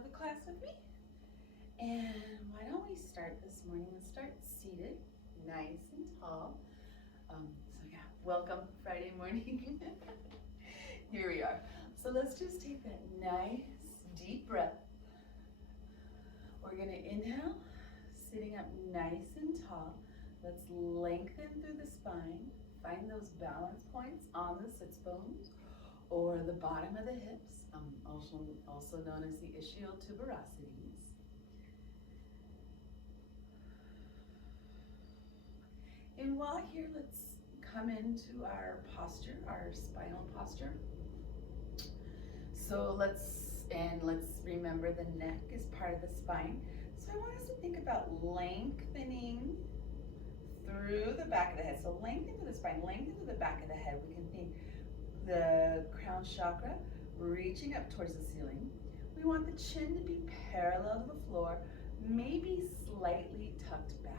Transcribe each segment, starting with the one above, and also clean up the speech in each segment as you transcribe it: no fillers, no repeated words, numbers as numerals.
yoga class with me. And why don't we start this morning? Let's start seated, nice and tall. Welcome Friday morning. Here we are. So let's just take that nice deep breath. We're gonna inhale, sitting up nice and tall. Let's lengthen through the spine. Find those balance points on the sits bones or the bottom of the hips, also known as the ischial tuberosities. And while here, let's come into our posture, our spinal posture. So let's remember the neck is part of the spine. So I want us to think about lengthening through the back of the head. So lengthen through the spine, lengthen through the back of the head. We can think the crown chakra reaching up towards the ceiling. We want the chin to be parallel to the floor, maybe slightly tucked back.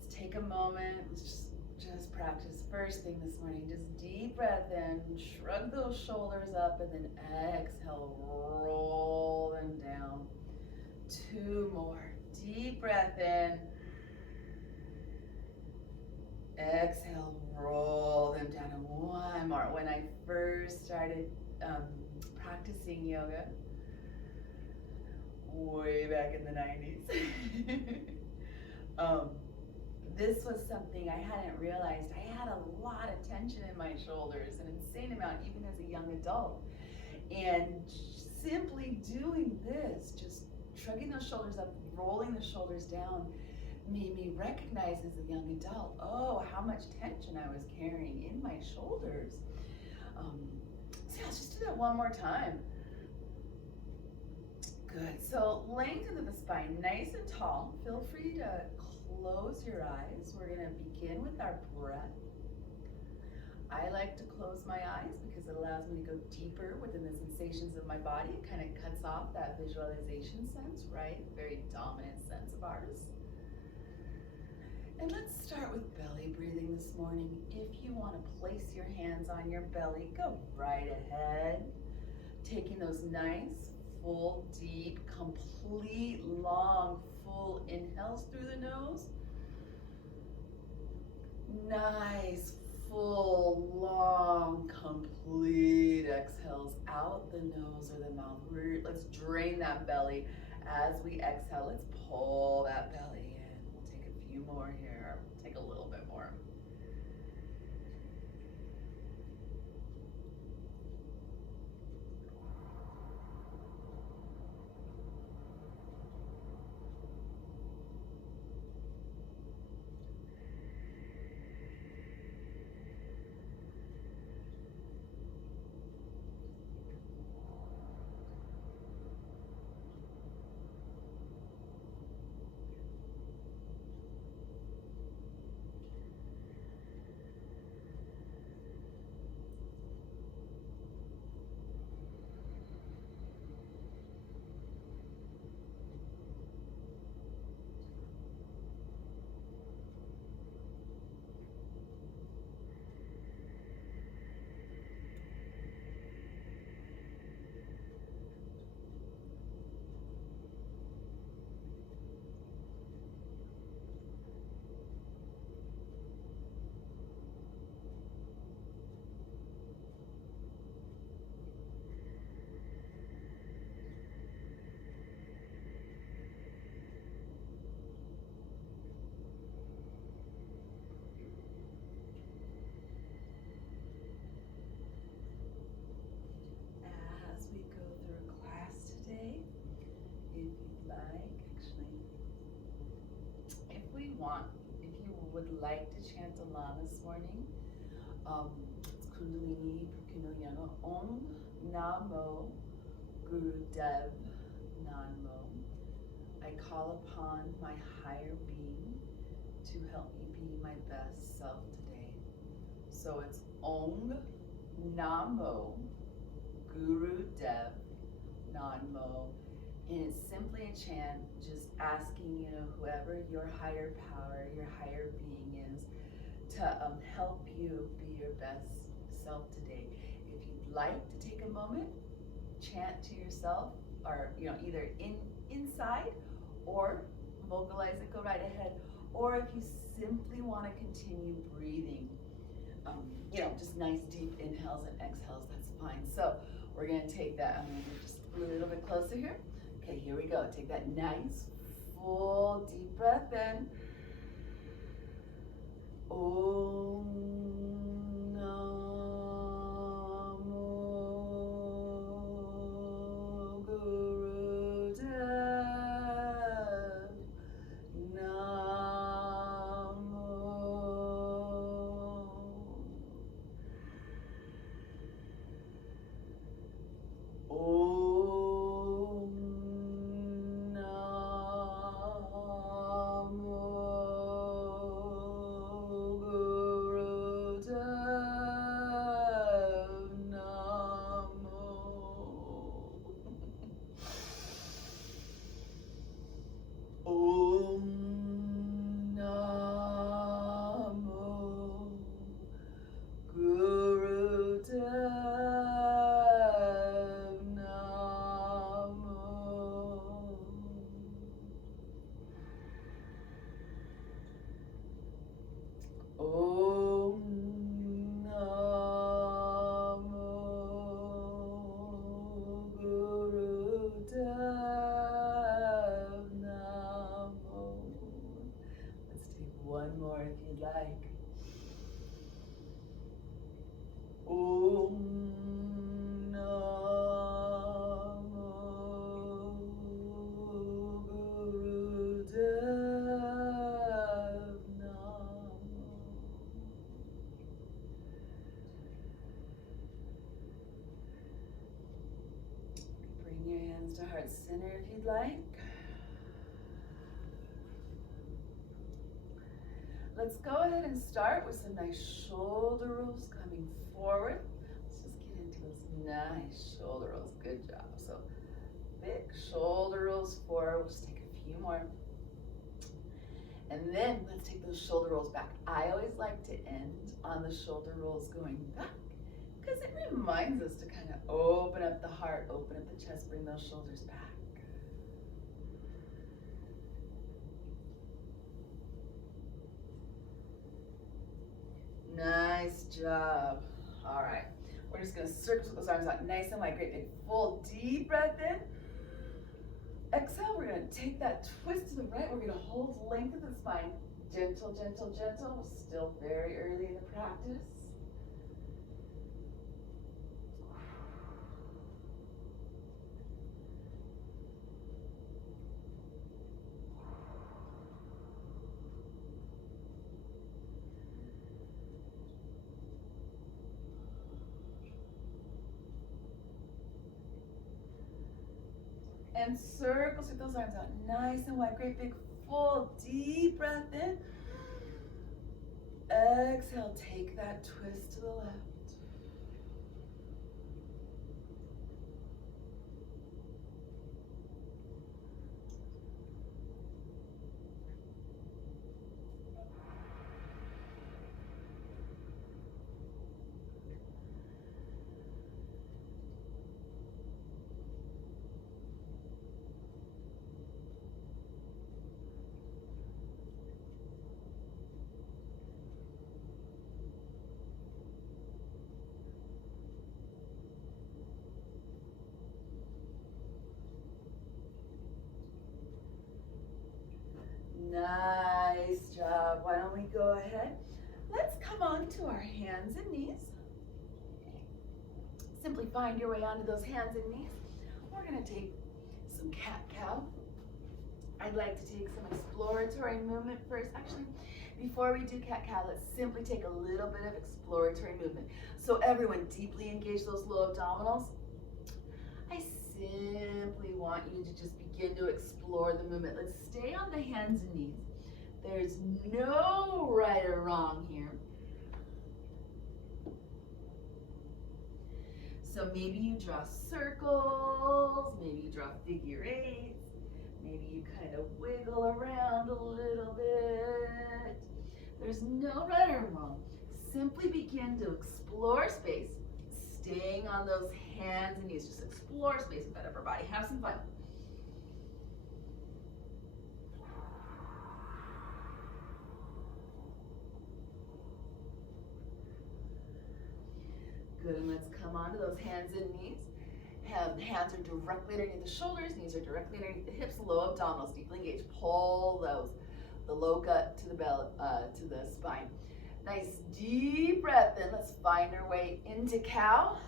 Let's take a moment, let's just practice first thing this morning. Just deep breath in, shrug those shoulders up, and then exhale, roll them down. 2 more. Deep breath in. Exhale, roll them down, and 1 more. When I first started practicing yoga, way back in the 90s, this was something I hadn't realized. I had a lot of tension in my shoulders, an insane amount, even as a young adult. And simply doing this, just shrugging those shoulders up, rolling the shoulders down, made me recognize as a young adult, how much tension I was carrying in my shoulders. So let's just do that 1 more time. Good. So lengthen the spine, nice and tall. Feel free to close your eyes. We're going to begin with our breath. I like to close my eyes because it allows me to go deeper within the sensations of my body. It kind of cuts off that visualization sense, right? Very dominant sense of ours. And let's start with belly breathing this morning. If you want to place your hands on your belly, go right ahead. Taking those nice, full, deep, complete, long, full inhales through the nose. Nice, full, long, complete exhales out the nose or the mouth. Let's drain that belly. As we exhale, let's pull that belly in. We'll take a few more here. We'll take a little bit more. If you would like to chant along this morning, it's Kundalini Yoga. Om Namo Gurudev Namo. I call upon my higher being to help me be my best self today. So it's Om Namo Gurudev Namo. And it's simply a chant, just asking, whoever your higher power, your higher being is, to help you be your best self today. If you'd like to take a moment, chant to yourself, or either inside or vocalize it, go right ahead. Or if you simply want to continue breathing, just nice deep inhales and exhales, that's fine. So we're going to take that, I'm going to get just a little bit closer here. Okay, here we go. Take that nice, full, deep breath in. Om Namo Gurudev Namo. Om Namo Gurudev Namo. Om Namo Gurudev Namo. Om Namo Gurudev Namo. Let's take one more if you'd like. Om Namo Gurudev Namo. Bring your hands to heart center if you'd like. Let's go ahead and start with some nice shoulder rolls coming forward. Let's just get into those nice shoulder rolls. Good job. So big shoulder rolls forward. We'll just take a few more. And then let's take those shoulder rolls back. I always like to end on the shoulder rolls going back because it reminds us to kind of open up the heart, open up the chest, bring those shoulders back. Nice job. All right. We're just going to circle those arms out nice and wide. Great big full deep breath in. Exhale. We're going to take that twist to the right. We're going to hold length of the spine. Gentle, gentle, gentle. We're still very early in the practice. And circle, sweep those arms out nice and wide. Great big full deep breath in. Exhale, take that twist to the left. Nice job. Why don't we go ahead? Let's come on to our hands and knees. Simply find your way onto those hands and knees. We're going to take some cat-cow. I'd like to take some exploratory movement first. Actually, before we do cat-cow, let's simply take a little bit of exploratory movement. So everyone, deeply engage those low abdominals. I simply want you to just begin to explore the movement. Let's stay on the hands and knees. There's no right or wrong here. So maybe you draw circles, maybe you draw figure eights, maybe you kind of wiggle around a little bit. There's no right or wrong. Simply begin to explore space. staying on those hands and knees. Just explore space with that upper body. Have some fun. Good, and let's come onto those hands and knees. Hands are directly underneath the shoulders, knees are directly underneath the hips, low abdominals deeply engaged. Pull the low gut to the belly, to the spine. Nice deep breath in. Let's find our way into cow.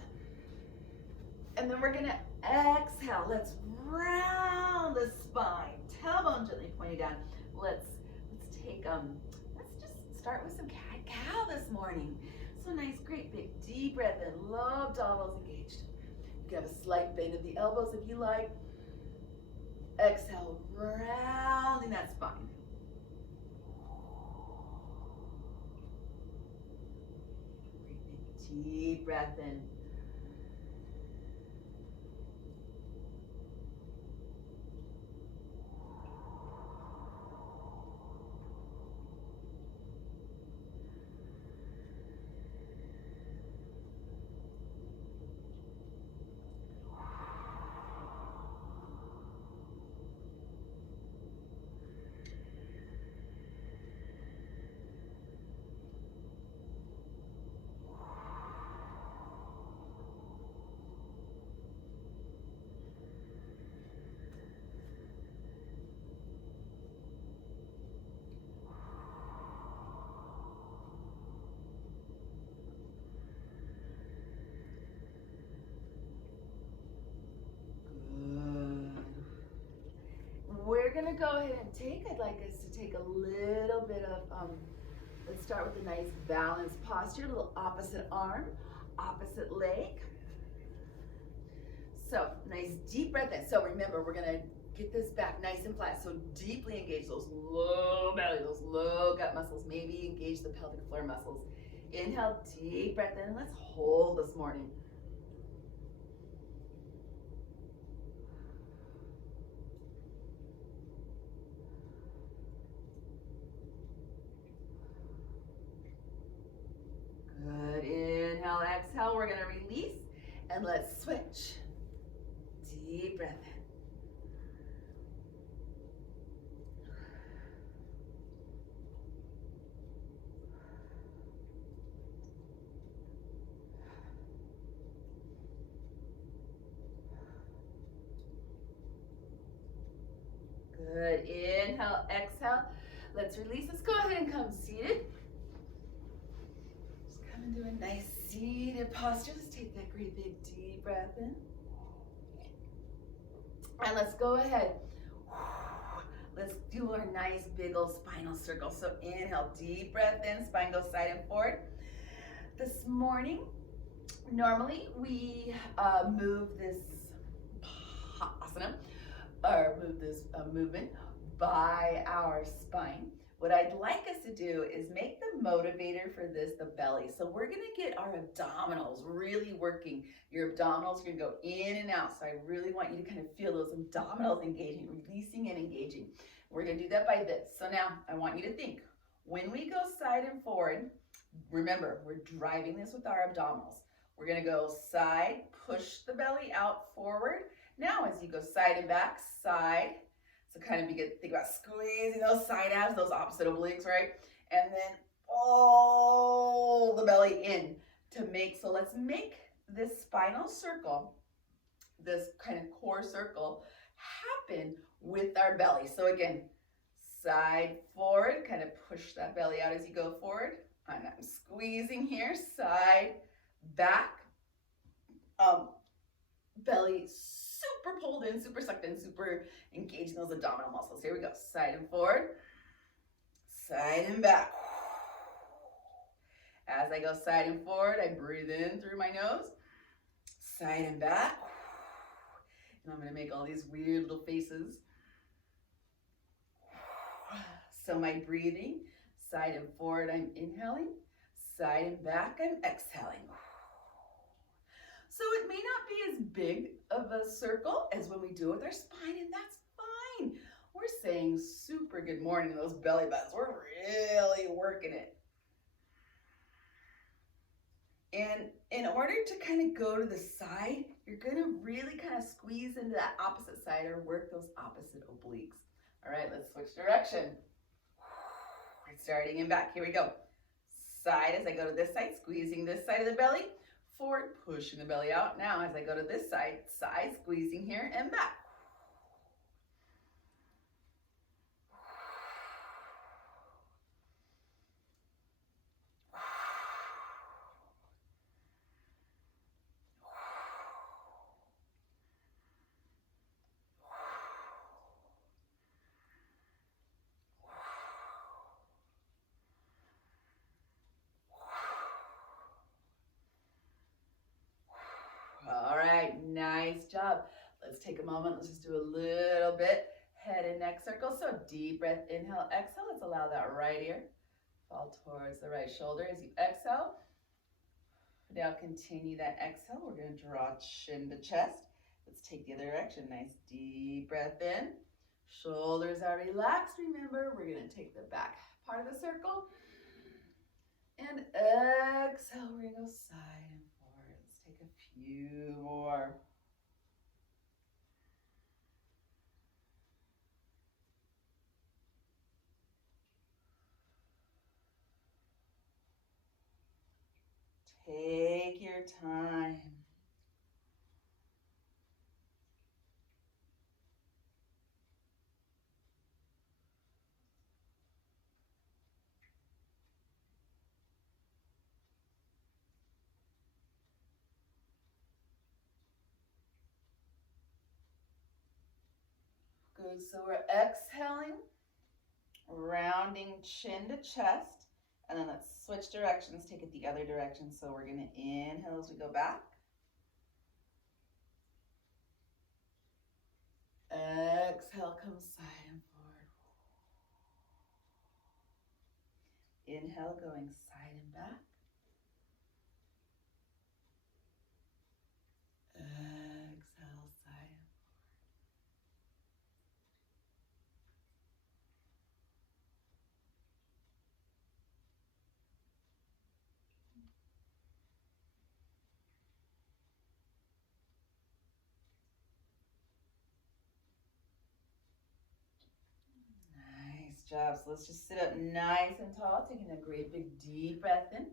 And then we're gonna exhale. Let's round the spine. Tailbone gently pointed down. Let's just start with some cat-cow this morning. So nice, great big deep breath in. Low abdominals engaged. You can have a slight bend of the elbows if you like. Exhale, rounding that spine. Great big deep breath in. We're gonna go ahead and I'd like us to take a little bit of, let's start with a nice balanced posture, a little opposite arm, opposite leg. So nice deep breath in. So remember, we're gonna get this back nice and flat. So deeply engage those low belly, those low gut muscles, maybe engage the pelvic floor muscles. Inhale, deep breath in. Let's hold this morning. Good, inhale, exhale, we're gonna release and let's switch. Deep breath in. Good, inhale, exhale, let's release. Let's go ahead and come seated. Just come into a nice seated posture. Let's take that great big deep breath in. And let's go ahead. Let's do our nice big old spinal circle. So inhale, deep breath in, spine goes side and forward. This morning, normally we move this asana, or move this movement by our spine. What I'd like us to do is make the motivator for this the belly. So we're gonna get our abdominals really working. Your abdominals are gonna go in and out. So I really want you to kind of feel those abdominals engaging, releasing and engaging. We're gonna do that by this. So now I want you to think, when we go side and forward, remember, we're driving this with our abdominals. We're gonna go side, push the belly out forward. Now as you go side and back, side, so kind of think about squeezing those side abs, those opposite obliques, right? And then pull the belly in so let's make this spinal circle, this kind of core circle, happen with our belly. So again, side forward, kind of push that belly out as you go forward. I'm squeezing here, side, back, belly super pulled in, super sucked in, super engaging those abdominal muscles. Here we go, side and forward, side and back. As I go side and forward, I breathe in through my nose, side and back. And I'm gonna make all these weird little faces. So my breathing, side and forward, I'm inhaling, side and back, I'm exhaling. So it may not be as big of a circle as when we do it with our spine, and that's fine. We're saying super good morning to those belly buttons. We're really working it. And in order to kind of go to the side, you're going to really kind of squeeze into that opposite side or work those opposite obliques. All right, let's switch direction. Starting in back. Here we go. Side as I go to this side, squeezing this side of the belly. Forward, pushing the belly out. Now as I go to this side, side, squeezing here and back. All right, nice job. Let's take a moment. Let's just do a little bit. Head and neck circle. So deep breath, inhale, exhale. Let's allow that right ear fall towards the right shoulder as you exhale. Now continue that exhale. We're going to draw chin to chest. Let's take the other direction. Nice deep breath in. Shoulders are relaxed. Remember, we're going to take the back part of the circle. And exhale, we're going to go side and forward. Let's take a few more. Take your time. Good, so we're exhaling, rounding chin to chest, and then let's switch directions, take it the other direction. So we're gonna inhale as we go back. Exhale, come side and forward. Inhale, going side and back. Exhale, side and nice job. So let's just sit up nice and tall, taking a great big deep breath in.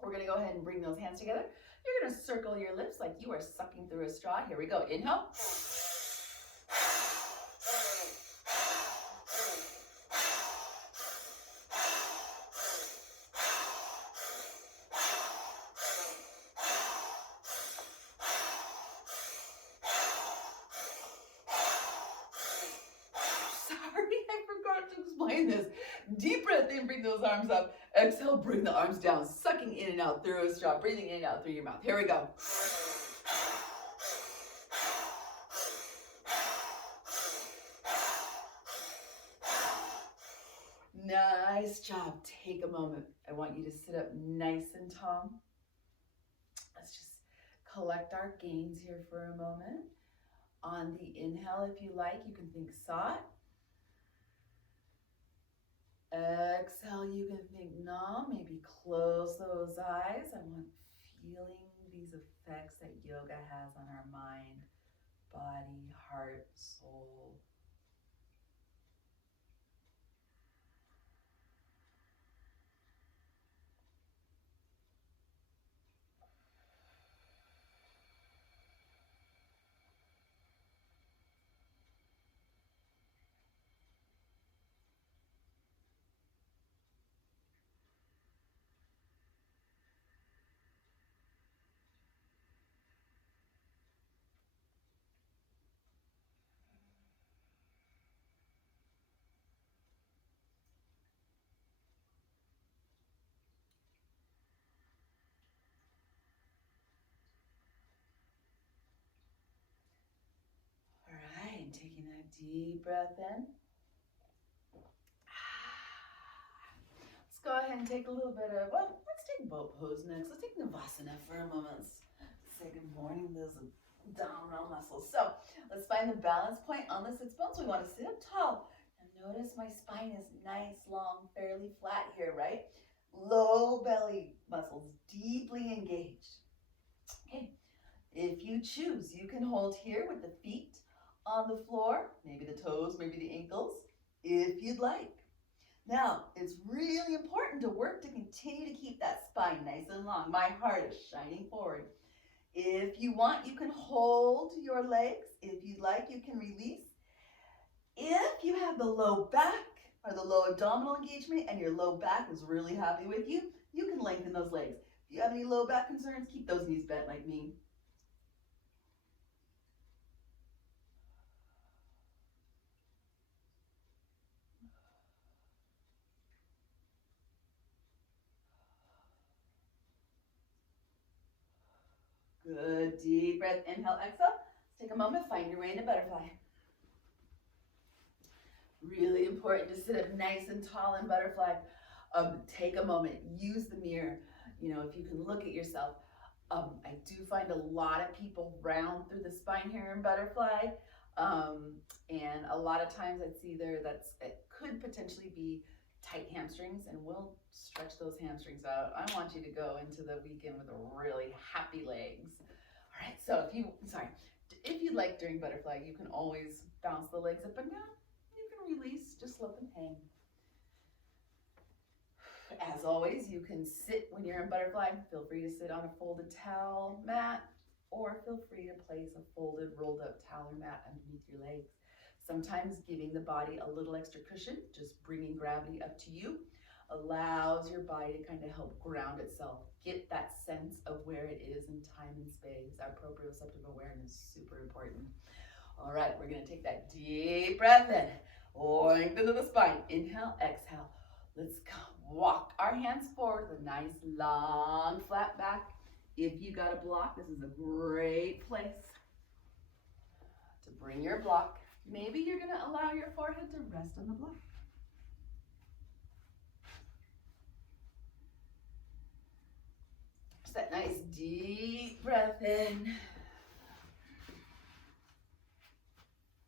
We're gonna go ahead and bring those hands together. You're gonna circle your lips like you are sucking through a straw. Here we go. Inhale. Explain this. Deep breath in, bring those arms up. Exhale, bring the arms down, sucking in and out through a straw, breathing in and out through your mouth. Here we go. Nice job. Take a moment. I want you to sit up nice and tall. Let's just collect our gains here for a moment. On the inhale, if you like, you can think thought. Exhale, you can think Nam, maybe close those eyes. I want feeling these effects that yoga has on our mind, body, heart, soul. Taking that deep breath in. Let's go ahead and take a little bit of, well, let's take boat pose next. Let's take Navasana for a moment. Let's say good morning, those abdominal muscles. So let's find the balance point on the sits bones. We want to sit up tall. And notice my spine is nice, long, fairly flat here, right? Low belly muscles deeply engaged. Okay, if you choose, you can hold here with the feet on the floor, maybe the toes, maybe the ankles, if you'd like. Now, it's really important to work to continue to keep that spine nice and long. My heart is shining forward. If you want, you can hold your legs. If you'd like, you can release. If you have the low back or the low abdominal engagement and your low back is really happy with you, you can lengthen those legs. If you have any low back concerns, keep those knees bent like me. Good, deep breath, inhale, exhale. Let's take a moment, find your way into butterfly. Really important to sit up nice and tall in butterfly. Take a moment, use the mirror. You know, if you can look at yourself. I do find a lot of people round through the spine here in butterfly. And a lot of times it's either it could potentially be tight hamstrings, and we'll stretch those hamstrings out. I want you to go into the weekend with really happy legs. All right, so if you'd like during butterfly, you can always bounce the legs up and down. You can release, just let them hang. As always, you can sit when you're in butterfly. Feel free to sit on a folded towel mat, or feel free to place a folded, rolled up towel or mat underneath your legs. Sometimes giving the body a little extra cushion, just bringing gravity up to you, allows your body to kind of help ground itself. Get that sense of where it is in time and space. Our proprioceptive awareness is super important. All right, we're going to take that deep breath in. Lengthen to the spine. Inhale, exhale. Let's go. Walk our hands forward with a nice long flat back. If you got a block, this is a great place to bring your block. Maybe you're going to allow your forehead to rest on the block. Just that nice deep breath in.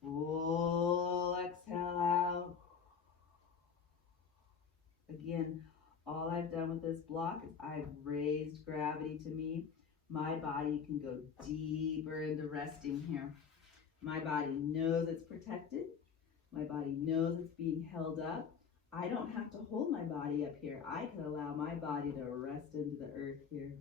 Full exhale out. Again, all I've done with this block is I've raised gravity to me. My body can go deeper into resting here. My body knows it's protected. My body knows it's being held up. I don't have to hold my body up here. I can allow my body to rest into the earth here.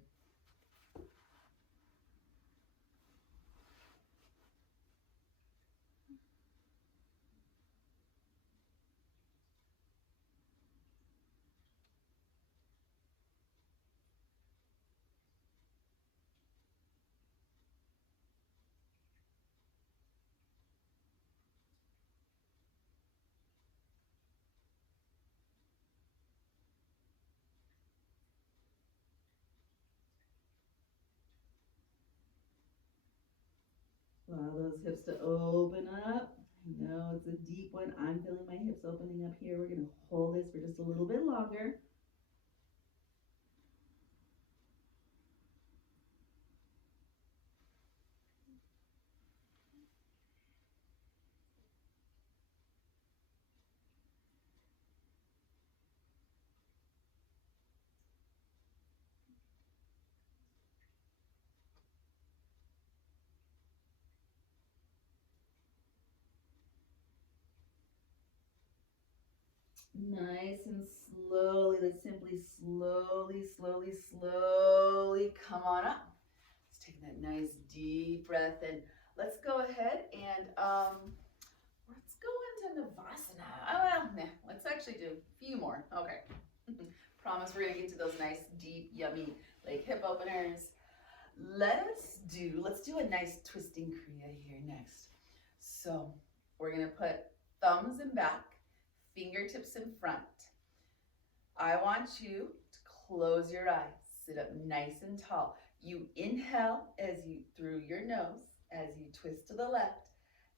Allow those hips to open up. I know it's a deep one. I'm feeling my hips opening up here. We're going to hold this for just a little bit longer. Nice and slowly, let's simply slowly come on up. Let's take that nice deep breath in. Let's go ahead and let's go into Navasana. Oh, well, let's actually do a few more. Okay. Promise we're gonna get to those nice, deep, yummy, like hip openers. Let's do a nice twisting kriya here next. So we're gonna put thumbs in back, fingertips in front. I want you to close your eyes, sit up nice and tall. You inhale through your nose as you twist to the left.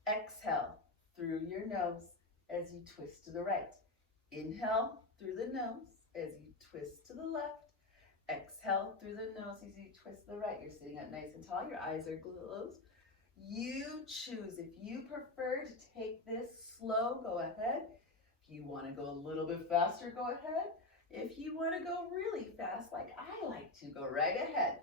Exhale through your nose as you twist to the right. Inhale through the nose as you twist to the left. Exhale through the nose as you twist to the right. You're sitting up nice and tall. Your eyes are closed. You choose. If you prefer to take this slow, go ahead. If you want to go a little bit faster, go ahead. If you want to go really fast, like I like to, go right ahead.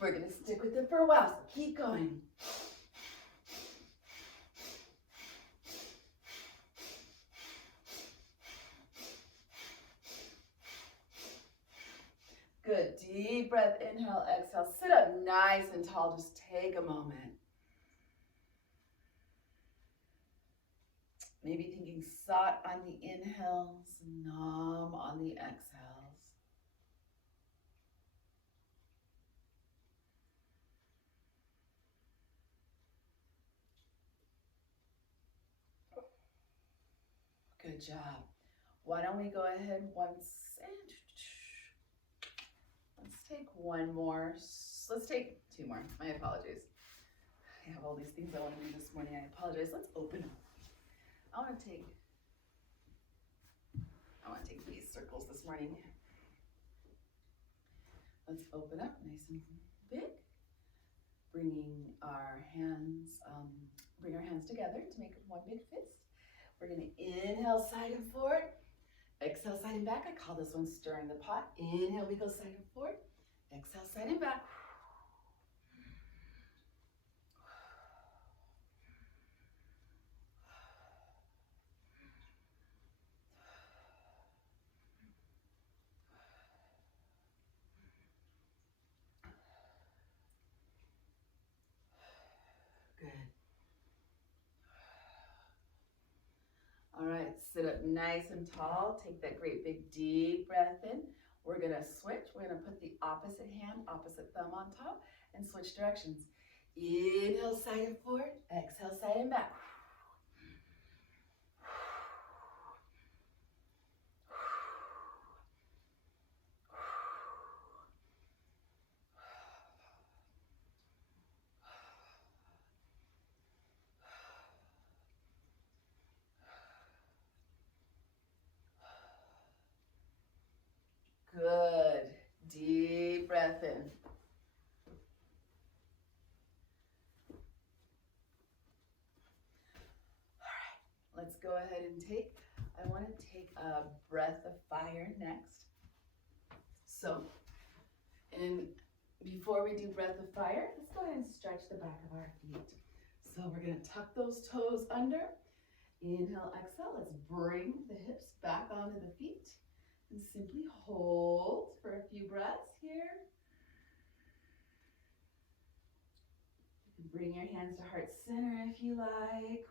We're going to stick with it for a while, so keep going. Good, deep breath, inhale, exhale. Sit up nice and tall, just take a moment. Maybe thinking sat on the inhales, nam on the exhales. Good job. Why don't we go ahead once and let's take one more. Let's take two more. My apologies. I have all these things I want to do this morning. I apologize. Let's open up. I want to take these circles this morning. Let's open up nice and big. Bring our hands together to make one big fist. We're going to inhale side and forward. Exhale side and back. I call this one stirring the pot. Inhale, we go side and forward. Exhale side and back. All right, sit up nice and tall. Take that great big deep breath in. We're gonna switch. We're gonna put the opposite hand, opposite thumb on top and switch directions. Inhale, side and forward. Exhale, side and back. Good. Deep breath in. All right, let's go ahead and I want to take a breath of fire next. So, and before we do breath of fire, let's go ahead and stretch the back of our feet. So we're going to tuck those toes under. Inhale, exhale. Let's bring the hips back onto the feet. And simply hold for a few breaths here. You can bring your hands to heart center if you like.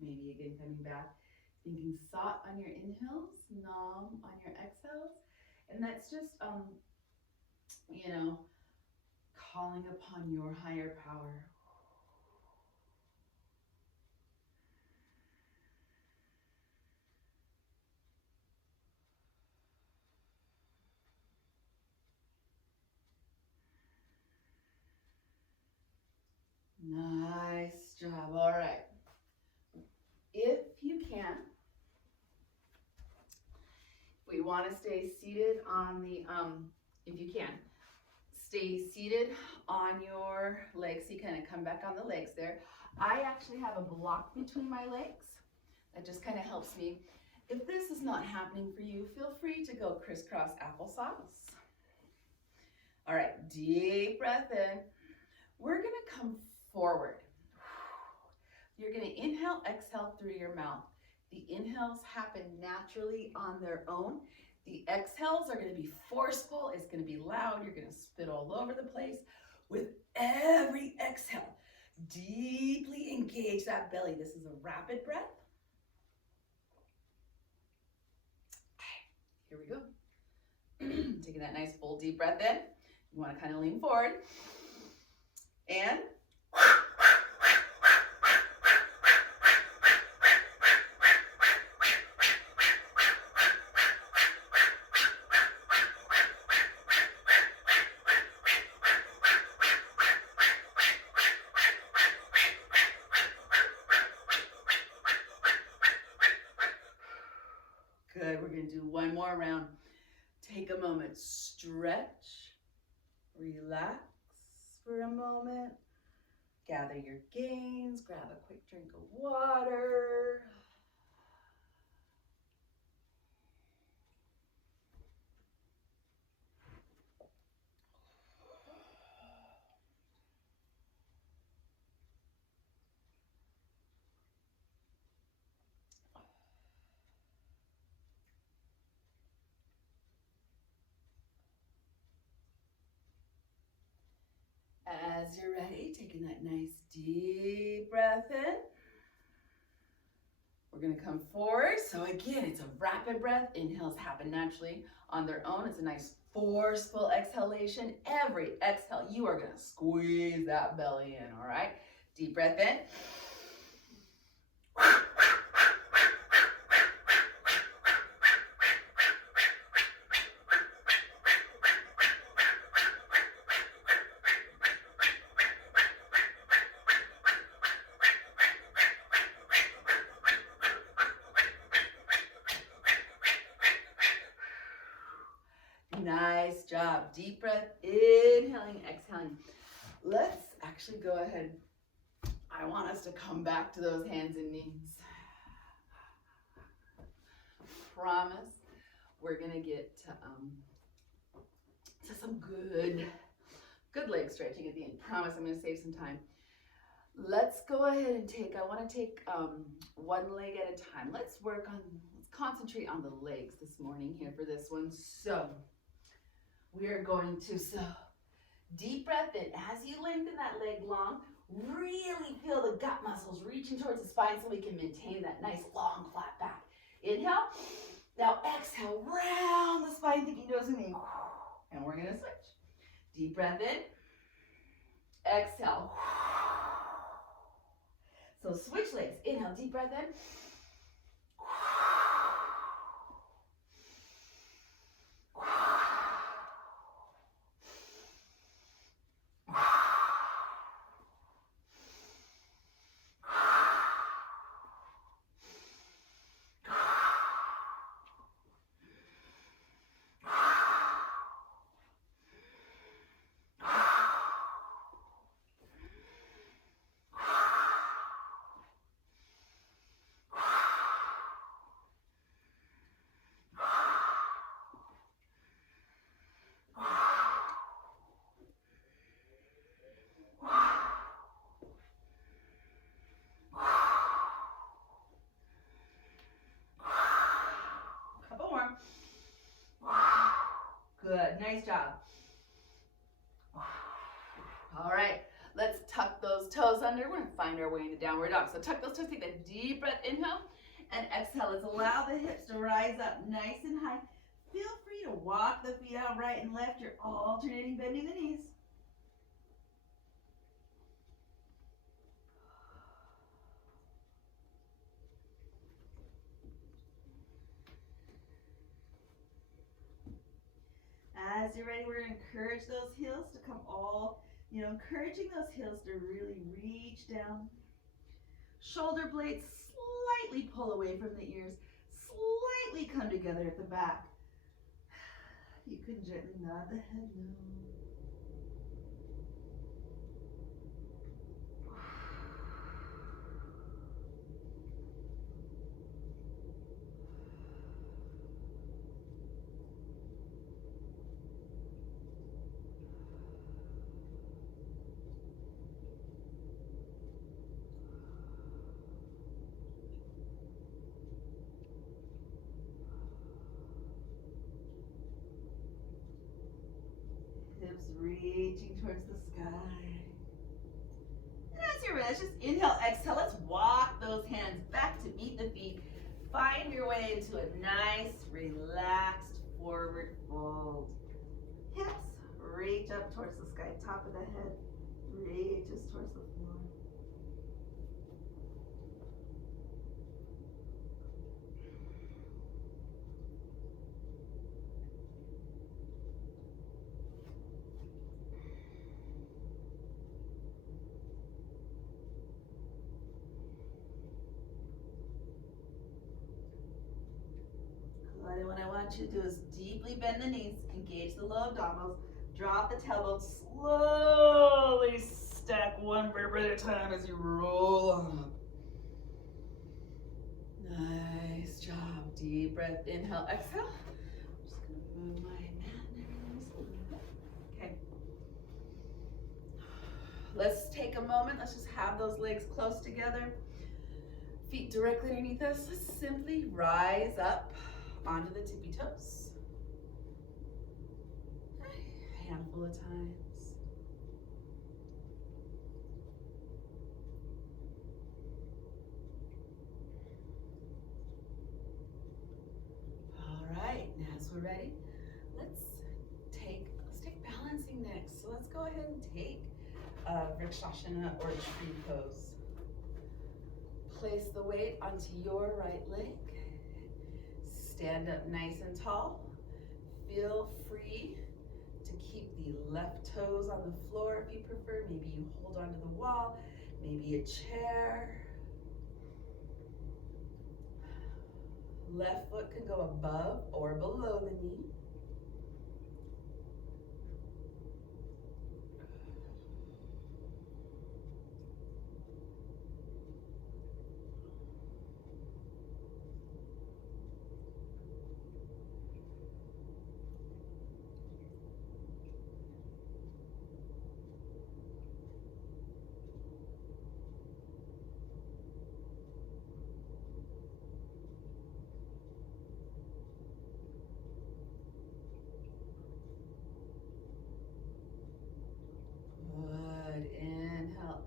Maybe again coming back, thinking sat on your inhales, nam on your exhales. And that's just, calling upon your higher power. Nice job. All right. If you can, we want to stay seated on the, if you can, stay seated on your legs. So you kind of come back on the legs there. I actually have a block between my legs. That just kind of helps me. If this is not happening for you, feel free to go crisscross applesauce. All right, deep breath in. We're going to come forward. You're going to inhale, exhale through your mouth. The inhales happen naturally on their own. The exhales are going to be forceful. It's going to be loud. You're going to spit all over the place. With every exhale, deeply engage that belly. This is a rapid breath. Here we go. Taking that nice full deep breath in. You want to kind of lean forward. And good. We're going to do one more round. Take a moment, stretch, relax for a moment, gather your gains, grab a quick drink of water. As you're ready, taking that nice deep breath in. We're going to come forward. So again, it's a rapid breath. Inhales happen naturally on their own. It's a nice forceful exhalation. Every exhale, you are going to squeeze that belly in, all right? Deep breath in. Nice job. Deep breath, inhaling, exhaling. Let's actually go ahead. I want us to come back to those hands and knees. Promise we're going to get to some good leg stretching at the end. Promise I'm going to save some time. Let's go ahead and I want to take one leg at a time. Let's concentrate on the legs this morning here for this one. So we are going to, deep breath in. As you lengthen that leg long, really feel the gut muscles reaching towards the spine so we can maintain that nice long flat back. Inhale. Now exhale, round the spine, thinking nose and knee. And we're going to switch. Deep breath in. Exhale. So switch legs. Inhale, deep breath in. Good, nice job. All right, let's tuck those toes under. We're gonna find our way into downward dog. So tuck those toes, take that deep breath, inhale, and exhale. Let's allow the hips to rise up nice and high. Feel free to walk the feet out right and left. You're alternating, bending the knees. As you're ready, we're going to encourage those heels to come encouraging those heels to really reach down. Shoulder blades slightly pull away from the ears, slightly come together at the back. You can gently nod the head no. Hips reaching towards the sky. And as you're ready, just inhale, exhale. Let's walk those hands back to meet the feet. Find your way into a nice, relaxed of the head reaches towards the floor. Good. And what I want you to do is deeply bend the knees, engage the low abdominals, drop the tailbone, slowly stack one vertebra at a time as you roll up. Nice job. Deep breath, inhale, exhale. I'm just gonna move my mat and everything just a little bit. Okay. Let's take a moment. Let's just have those legs close together. Feet directly underneath us. Let's simply rise up onto the tippy toes. A handful of times. All right, now as we're ready, let's take balancing next. So let's go ahead and take Vrikshasana or tree pose. Place the weight onto your right leg. Stand up nice and tall. Feel free to keep the left toes on the floor if you prefer. Maybe you hold onto the wall, maybe a chair. Left foot can go above or below the knee.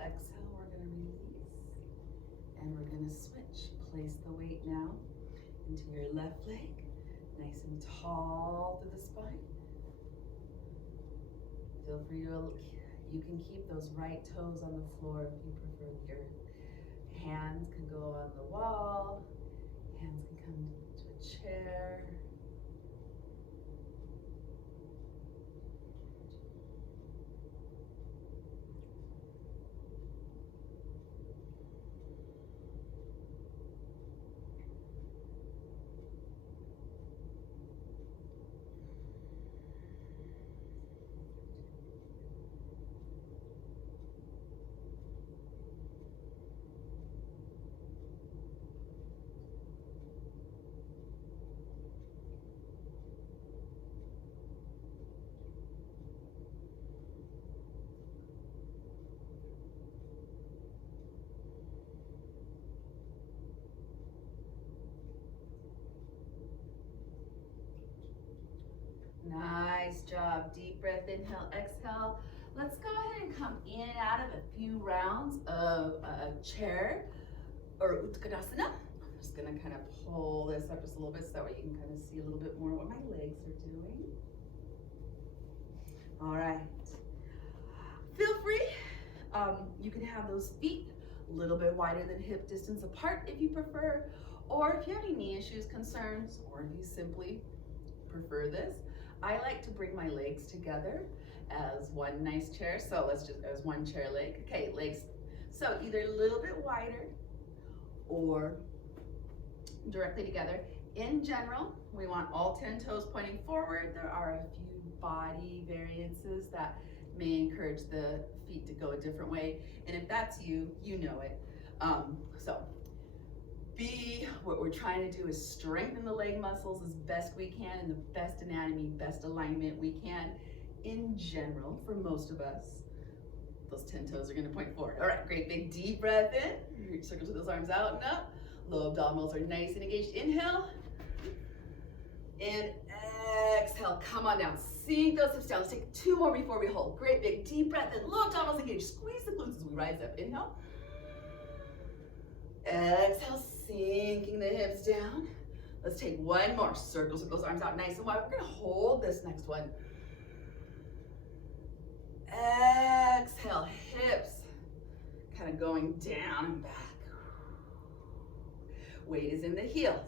Exhale, we're going to release and we're going to switch. Place the weight now into your left leg, nice and tall through the spine. Feel free to, you can keep those right toes on the floor if you prefer. Your hands can go on the wall, hands can come to a chair. Nice job. Deep breath, inhale, exhale. Let's go ahead and come in and out of a few rounds of chair or Uttanasana. I'm just gonna kind of pull this up just a little bit so that way you can kind of see a little bit more what my legs are doing. All right. Feel free. You can have those feet a little bit wider than hip distance apart if you prefer, or if you have any knee issues, concerns, or if you simply prefer this. I like to bring my legs together as one nice chair. So let's just, as one chair leg. Okay, legs. So either a little bit wider or directly together. In general, we want all 10 toes pointing forward. There are a few body variances that may encourage the feet to go a different way. And if that's you, you know it. What we're trying to do is strengthen the leg muscles as best we can in the best anatomy, best alignment we can. In general, for most of us, those 10 toes are going to point forward. All right, great big deep breath in. Circle to those arms out and up. Low abdominals are nice and engaged. Inhale. And exhale. Come on down. Sink those hips down. Let's take 2 more before we hold. Great big deep breath in. Low abdominals engaged. Squeeze the glutes as we rise up. Inhale. Exhale, sinking the hips down. Let's take 1 more. Circles with those arms out nice and wide. We're going to hold this next one. Exhale, hips kind of going down and back. Weight is in the heels.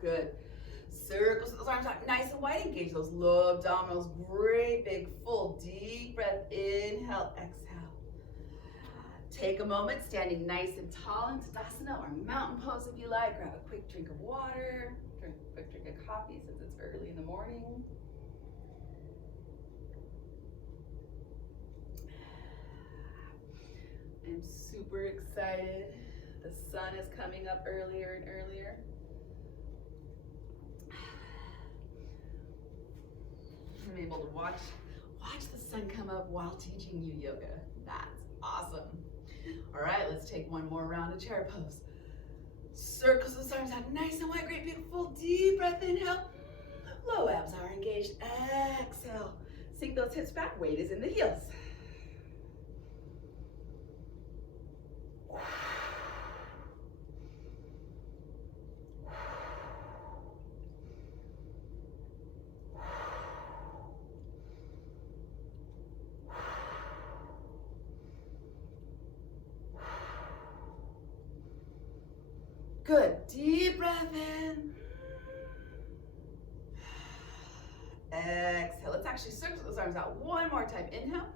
Good. Circles those arms out nice and wide. Engage those low abdominals. Great big full deep breath. Inhale, exhale. Take a moment standing nice and tall in Tadasana or mountain pose if you like. Grab a quick drink of water. Drink a quick drink of coffee since it's early in the morning. I'm super excited. The sun is coming up earlier and earlier. I'm able to watch the sun come up while teaching you yoga. That's awesome. All right, let's take one more round of chair pose. Circles those arms out nice and wide. Great big full deep breath. Inhale. Low abs are engaged. Exhale. Sink those hips back. Weight is in the heels. Good. Deep breath in. Exhale. Let's actually circle those arms out one more time. Inhale.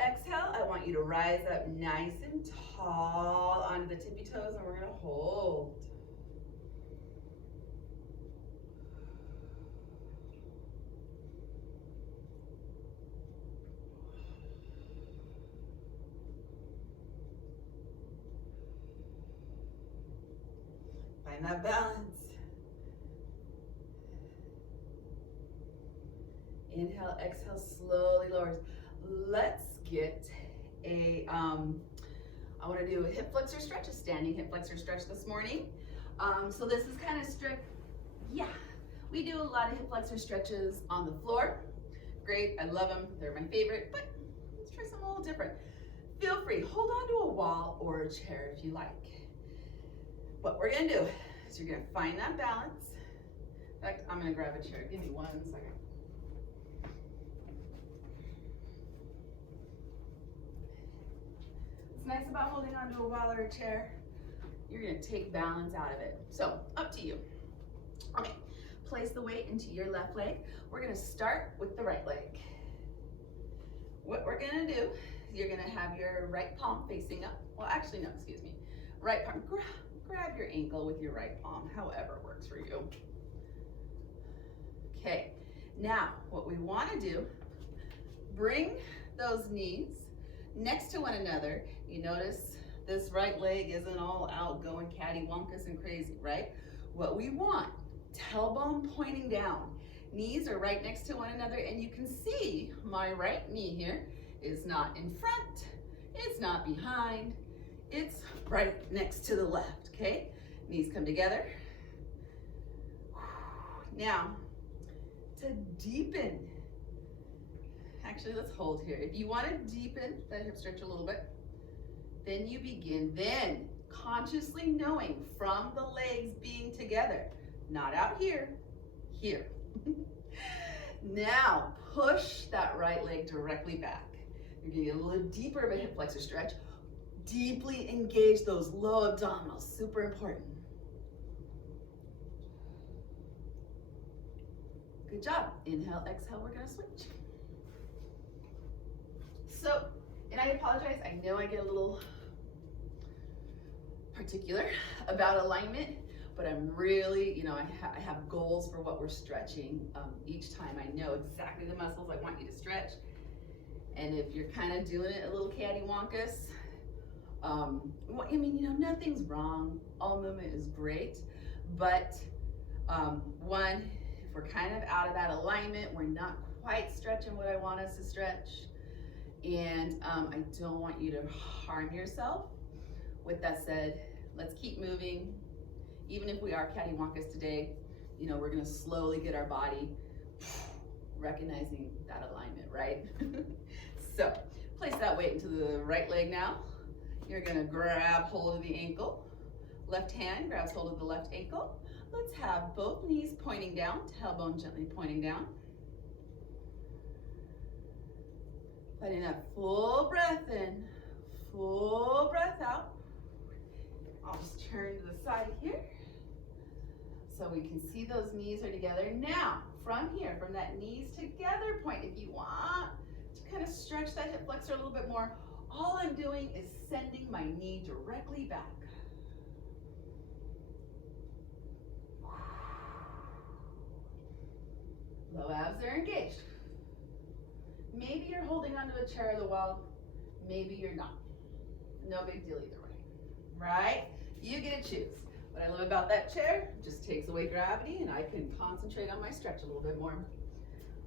Exhale. I want you to rise up nice and tall onto the tippy toes, and we're going to hold. Find that balance. Inhale, exhale, slowly lowers. Let's get a, I want to do a hip flexor stretch, a standing hip flexor stretch this morning. So this is kind of strict. Yeah, we do a lot of hip flexor stretches on the floor. Great, I love them. They're my favorite, but let's try something a little different. Feel free, hold on to a wall or a chair if you like. What we're gonna do is you're gonna find that balance. In fact, I'm gonna grab a chair. Give me 1 second. What's nice about holding onto a wall or a chair, you're gonna take balance out of it. So, up to you. Okay, place the weight into your left leg. We're gonna start with the right leg. What we're gonna do is you're gonna have your right palm facing up. Well, actually, no, excuse me. Right palm, grab your ankle with your right palm, however works for you. Okay, now what we want to do, bring those knees next to one another. You notice this right leg isn't all out going cattywampus and crazy, right? What we want, tailbone pointing down. Knees are right next to one another, and you can see my right knee here is not in front, it's not behind, it's right next to the left, okay? Knees come together. Now, to deepen, actually let's hold here. If you want to deepen that hip stretch a little bit, then you begin, then consciously knowing from the legs being together, not out here, here. Now, push that right leg directly back. You're gonna get a little deeper of a hip flexor stretch. Deeply engage those low abdominals, super important. Good job. Inhale, exhale, we're gonna switch. So, and I apologize, I know I get a little particular about alignment, but I'm really, I have goals for what we're stretching each time. I know exactly the muscles I want you to stretch. And if you're kind of doing it a little cattywampus, nothing's wrong. All movement is great, but one, if we're kind of out of that alignment, we're not quite stretching what I want us to stretch, and I don't want you to harm yourself. With that said, let's keep moving. Even if we are cattywampus today, you know, we're gonna slowly get our body recognizing that alignment, right? So place that weight into the right leg now. You're gonna grab hold of the ankle. Left hand grabs hold of the left ankle. Let's have both knees pointing down, tailbone gently pointing down. Letting that full breath in, full breath out. I'll just turn to the side here so we can see those knees are together. Now, from here, from that knees together point, if you want to kind of stretch that hip flexor a little bit more, all I'm doing is sending my knee directly back. Low abs are engaged. Maybe you're holding onto a chair or the wall, maybe you're not. No big deal either way, right? You get to choose. What I love about that chair, it just takes away gravity and I can concentrate on my stretch a little bit more.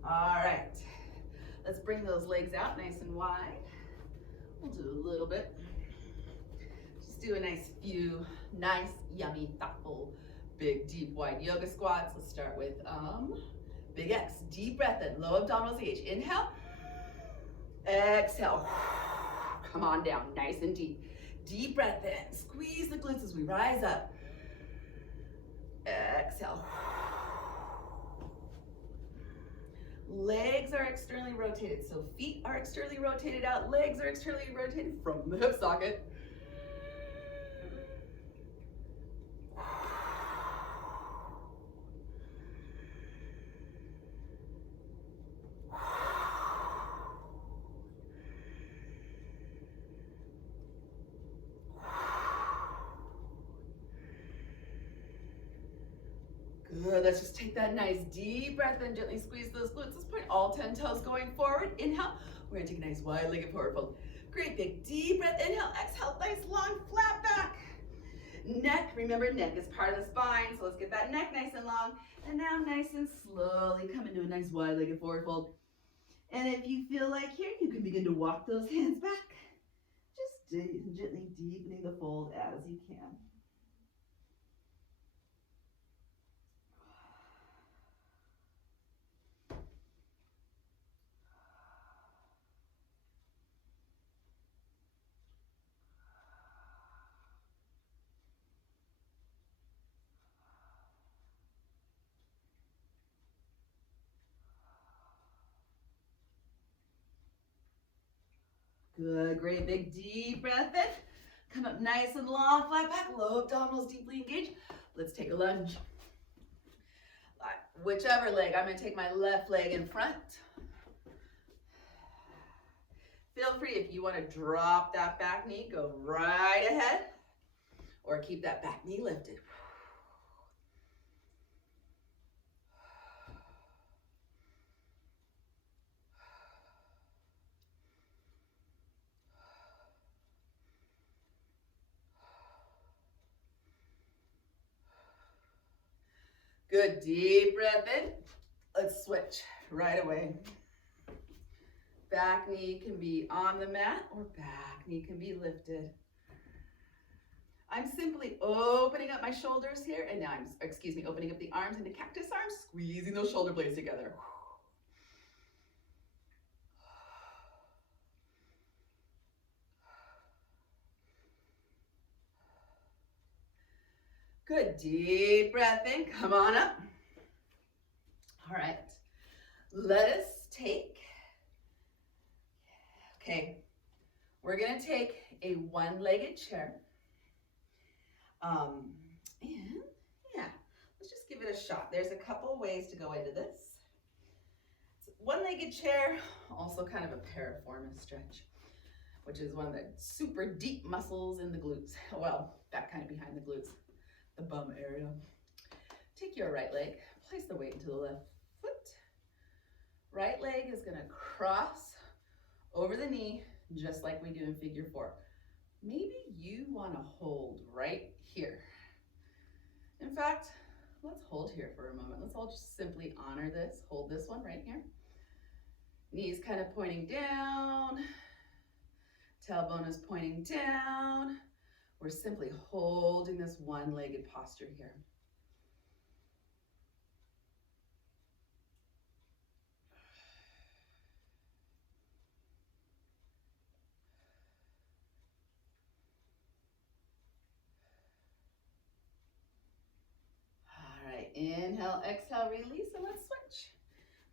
All right, let's bring those legs out nice and wide. We'll do a little bit. Just do a nice few nice, yummy, thoughtful, big, deep, wide yoga squats. Let's start with big X, deep breath in, low abdominals engage. Inhale, exhale. Come on down, nice and deep. Deep breath in, squeeze the glutes as we rise up. Exhale. Legs are externally rotated, so feet are externally rotated out, legs are externally rotated from the hip socket. Good, let's just take that nice deep breath in, gently squeeze those glutes. Let's point all 10 toes going forward. Inhale, we're gonna take a nice wide-legged forward fold. Great big deep breath, inhale, exhale, nice long flat back. Neck, remember neck is part of the spine, so let's get that neck nice and long. And now nice and slowly come into a nice wide-legged forward fold. And if you feel like here, you can begin to walk those hands back. Just gently deepening the fold as you can. Good, great, big deep breath in. Come up nice and long, flat back, low abdominals deeply engaged. Let's take a lunge. Whichever leg, I'm gonna take my left leg in front. Feel free, if you wanna drop that back knee, go right ahead, or keep that back knee lifted. Good, deep breath in. Let's switch right away. Back knee can be on the mat or back knee can be lifted. I'm simply opening up my shoulders here, and now I'm, opening up the arms into cactus arms, squeezing those shoulder blades together. Good, deep breath in, come on up. All right, let us take, we're gonna take a one-legged chair. And yeah, let's just give it a shot. There's a couple ways to go into this. One-legged chair, also kind of a piriformis stretch, which is one of the super deep muscles in the glutes. Well, that kind of behind the glutes, the bum area. Take your right leg, place the weight into the left foot. Right leg is gonna cross over the knee, just like we do in figure 4. Maybe you wanna hold right here. In fact, let's hold here for a moment. Let's all just simply honor this. Hold this one right here. Knees kind of pointing down. Tailbone is pointing down. We're simply holding this one-legged posture here. All right, inhale, exhale, release, and let's switch.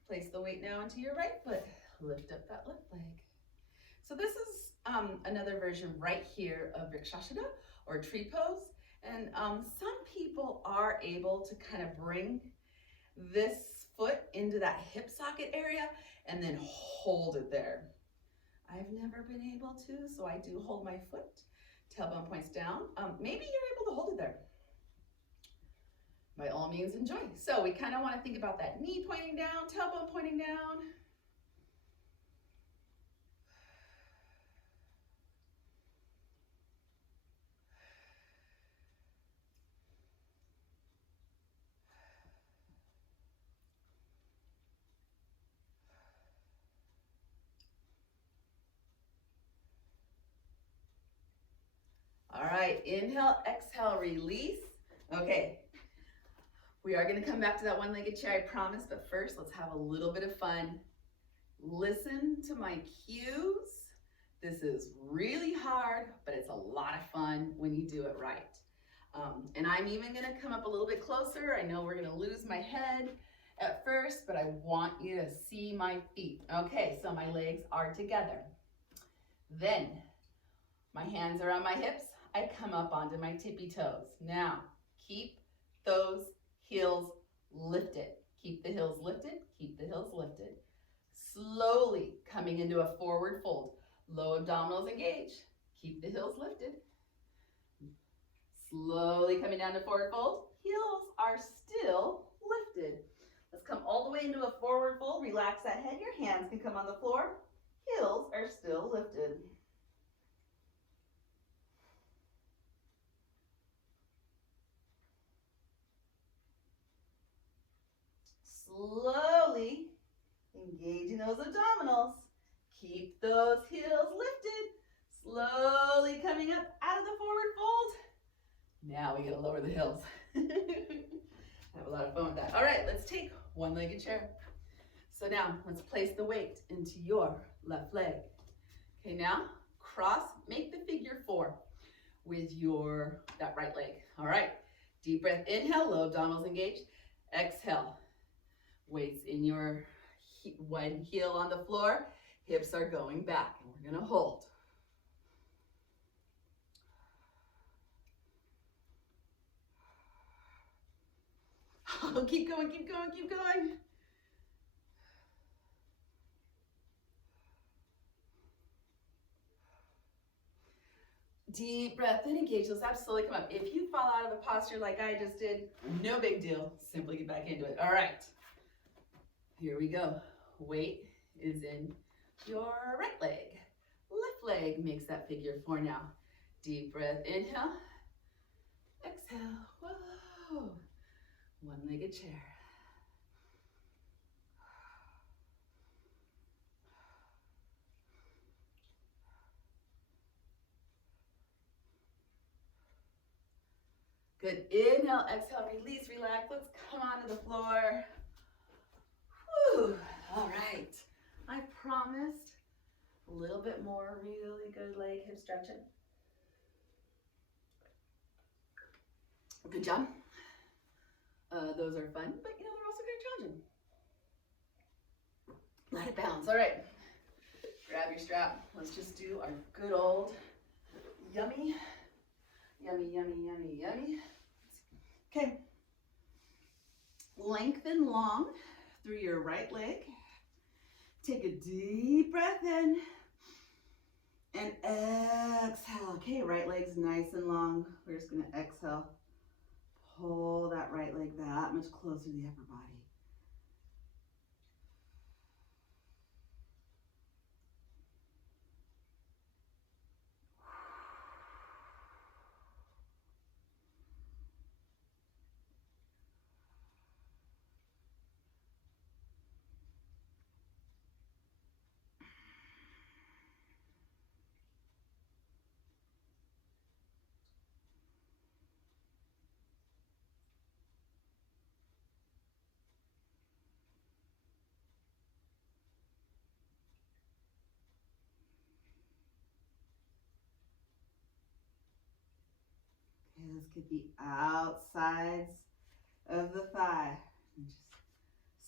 Place the weight now into your right foot. Lift up that left leg. So this is another version right here of Vrikshasana or tree pose. And some people are able to kind of bring this foot into that hip socket area and then hold it there. I've never been able to, so I do hold my foot, tailbone points down. Maybe you're able to hold it there. By all means, enjoy. So we kind of want to think about that knee pointing down, tailbone pointing down. All right, inhale, exhale, release. Okay, we are going to come back to that one-legged chair, I promise, but first let's have a little bit of fun. Listen to my cues. This is really hard, but it's a lot of fun when you do it right. And I'm even going to come up a little bit closer. I know we're going to lose my head at first, but I want you to see my feet. Okay, so my legs are together. Then my hands are on my hips. I come up onto my tippy toes. Now, keep those heels lifted. Keep the heels lifted, keep the heels lifted. Slowly coming into a forward fold. Low abdominals engage. Keep the heels lifted. Slowly coming down to forward fold. Heels are still lifted. Let's come all the way into a forward fold. Relax that head. Your hands can come on the floor. Heels are still lifted. Slowly engaging those abdominals. Keep those heels lifted. Slowly coming up out of the forward fold. Now we gotta lower the heels. Have a lot of fun with that. All right, let's take one-legged chair. So now let's place the weight into your left leg. Okay, now cross, make the figure 4 with that right leg. All right, deep breath, inhale, low abdominals engaged. Exhale, weights in your one heel on the floor, hips are going back, and we're gonna hold. Oh, keep going, keep going, keep going. Deep breath in, engage those abs, slowly come up. If you fall out of a posture like I just did, no big deal. Simply get back into it. All right, here we go. Weight is in your right leg. Left leg makes that figure 4 now. Deep breath, inhale. Exhale, whoa. One-legged chair. Good, inhale, exhale, release, relax. Let's come onto the floor. Whew. All right, I promised a little bit more really good leg hip stretching. Good job. Those are fun, but you know, they're also kind of challenging. Let it bounce. All right, grab your strap. Let's just do our good old yummy, yummy, yummy, yummy, yummy. Okay, lengthen long through your right leg. Take a deep breath in and exhale. Okay, right leg's nice and long. We're just gonna exhale. Pull that right leg that much closer to the upper body. let's get the outsides of the thigh.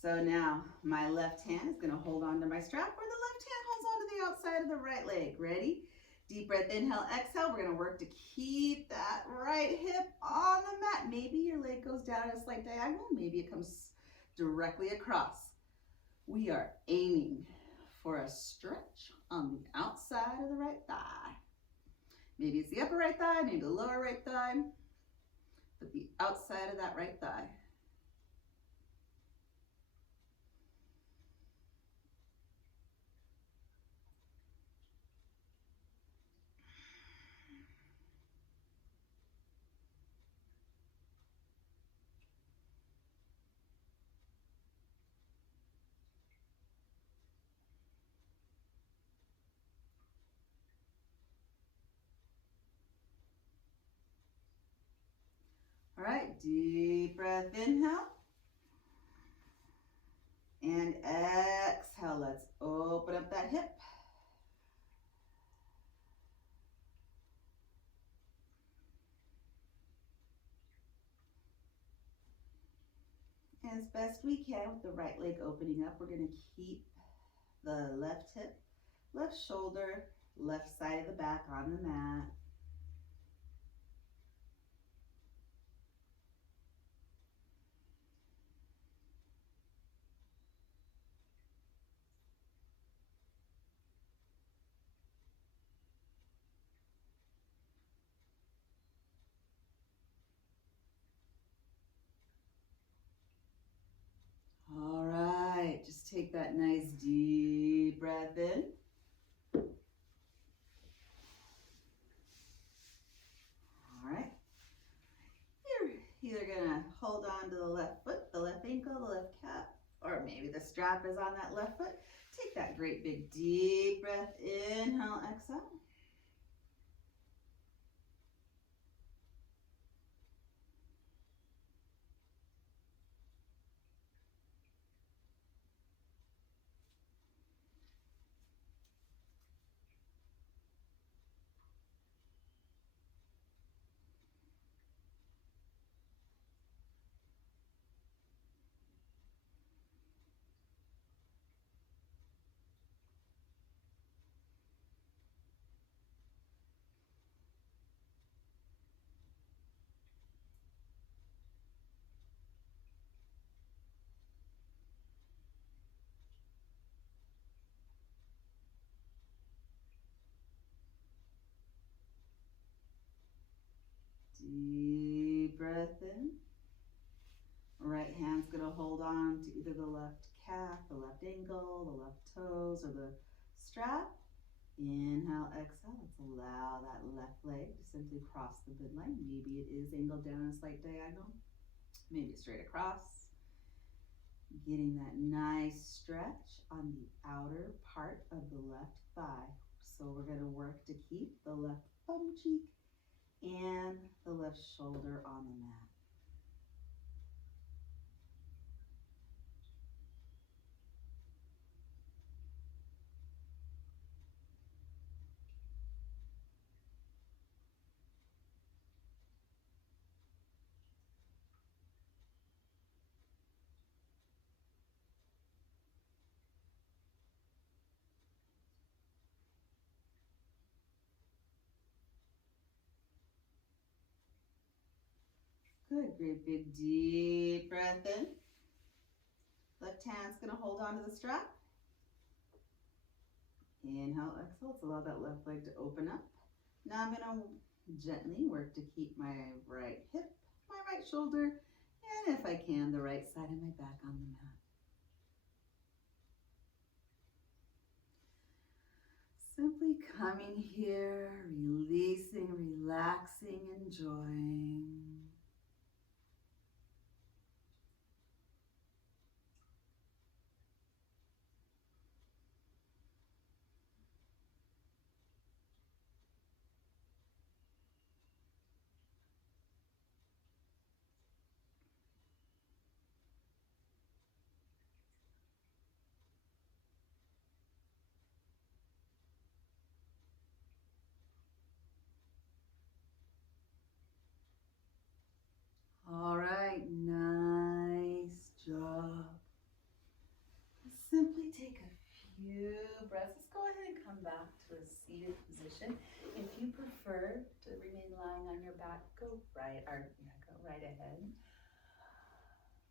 So now my left hand is going to hold on to my strap, or the left hand holds on to the outside of the right leg. Ready? Deep breath, inhale, exhale. We're going to work to keep that right hip on the mat. Maybe your leg goes down at a slight diagonal. Maybe it comes directly across. We are aiming for a stretch on the outside of the right thigh. Maybe it's the upper right thigh, maybe the lower right thigh, but the outside of that right thigh. All right, deep breath, inhale. And exhale, let's open up that hip. And as best we can with the right leg opening up, we're going to keep the left hip, left shoulder, left side of the back on the mat. All right, just take that nice deep breath in. All right. You're either gonna hold on to the left foot, the left ankle, the left calf, or maybe the strap is on that left foot. Take that great big deep breath, inhale, exhale. Deep breath in. Right hand's gonna hold on to either the left calf, the left ankle, the left toes, or the strap. Inhale, exhale. Let's allow that left leg to simply cross the midline. Maybe it is angled down a slight diagonal. Maybe straight across. Getting that nice stretch on the outer part of the left thigh. So we're going to work to keep the left bum cheek and the left shoulder on the mat. Good, great big deep breath in. Left hand's gonna hold on to the strap. Inhale, exhale, let's allow that left leg to open up. Now I'm gonna gently work to keep my right hip, my right shoulder, and if I can, the right side of my back on the mat. Simply coming here, releasing, relaxing, enjoying. come back to a seated position. If you prefer to remain lying on your back, go right ahead.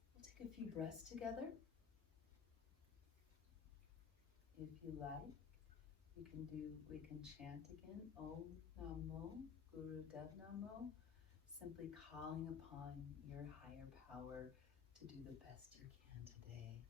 We'll take a few breaths together. If you like, we can chant again. Om Namo Guru Dev Namo, simply calling upon your higher power to do the best you can today.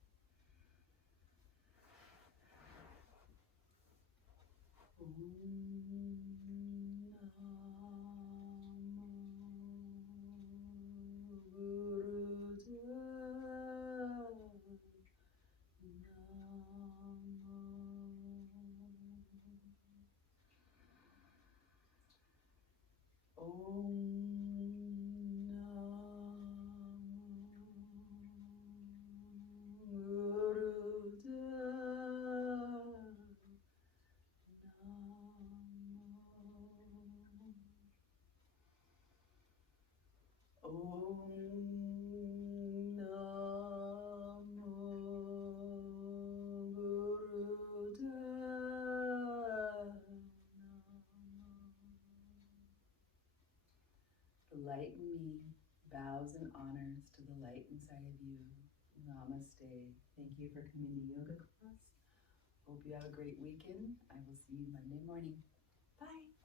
The light in me bows and honors to the light inside of you. Namaste. Thank you for coming to yoga class. Hope you have a great weekend. I will see you Monday morning. Bye.